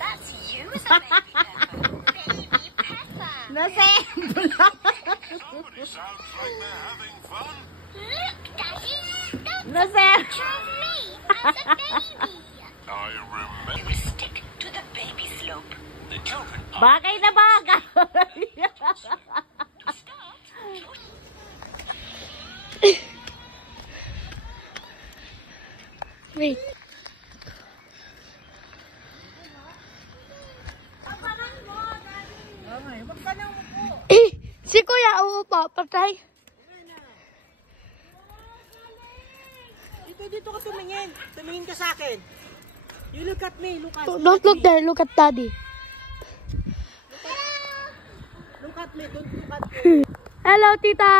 That's you as a baby pepper. Baby pepper. Nasembla. Somebody sounds like they're having fun. Look, Daddy. That's a Nasembla. picture of me as a baby. I remember. We will stick to the baby slope. The children are Bagay na bagay. To start, Wait. Si Kuya uupo, patay. Dito ka tumingin. Tumingin ka sa akin. You look at me, Lucas. Don't look there, look at Daddy. Look at me, don't look at me. Hello, Tita!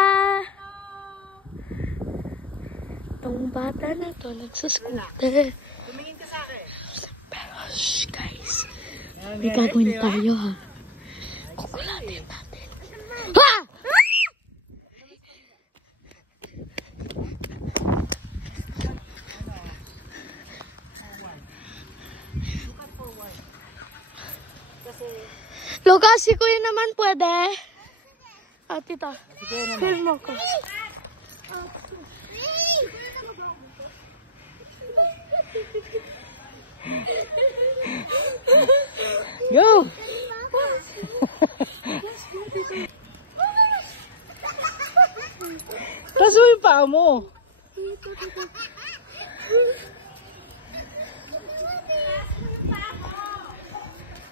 Itong bata na to, nagsuscooter. Tumingin ka sa akin. Pero, shh, guys. May gagawin tayo, ha? Kukulatin natin. Ha! Lucas, si Kuya naman pwede. Ah, Tita. Film mo ko. Go! Taas mo yung paa mo.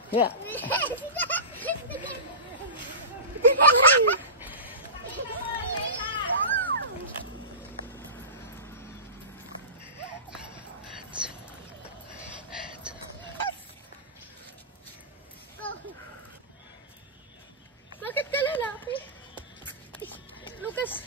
Yeah. Bakit ka lalaki? Lucas.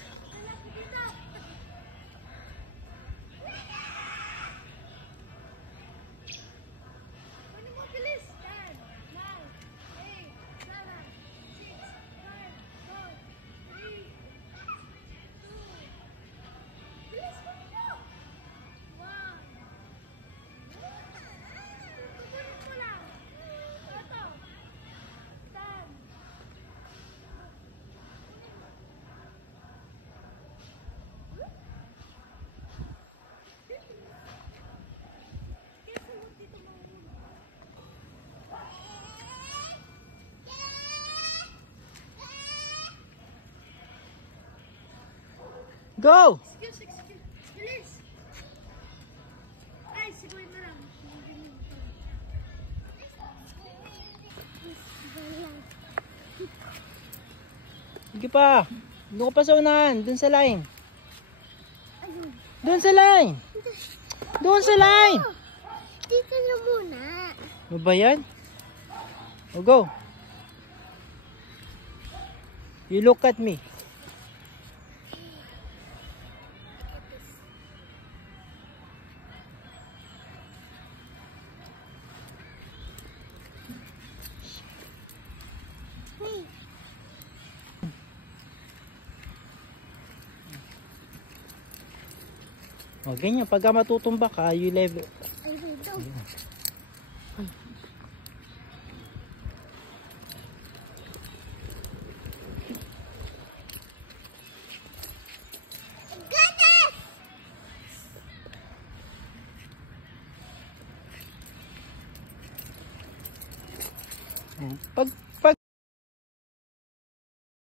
Go! Excuse. Bilis. Ay, siguin na lang. Sige pa. Doon ka pa sa unahan. Doon sa line. Doon sa line. Doon sa line. Dito na muna. Ano ba yan? O go. You look at me. O ganyan, pagka matutumba ka, you level. Ay, wait, go. Pag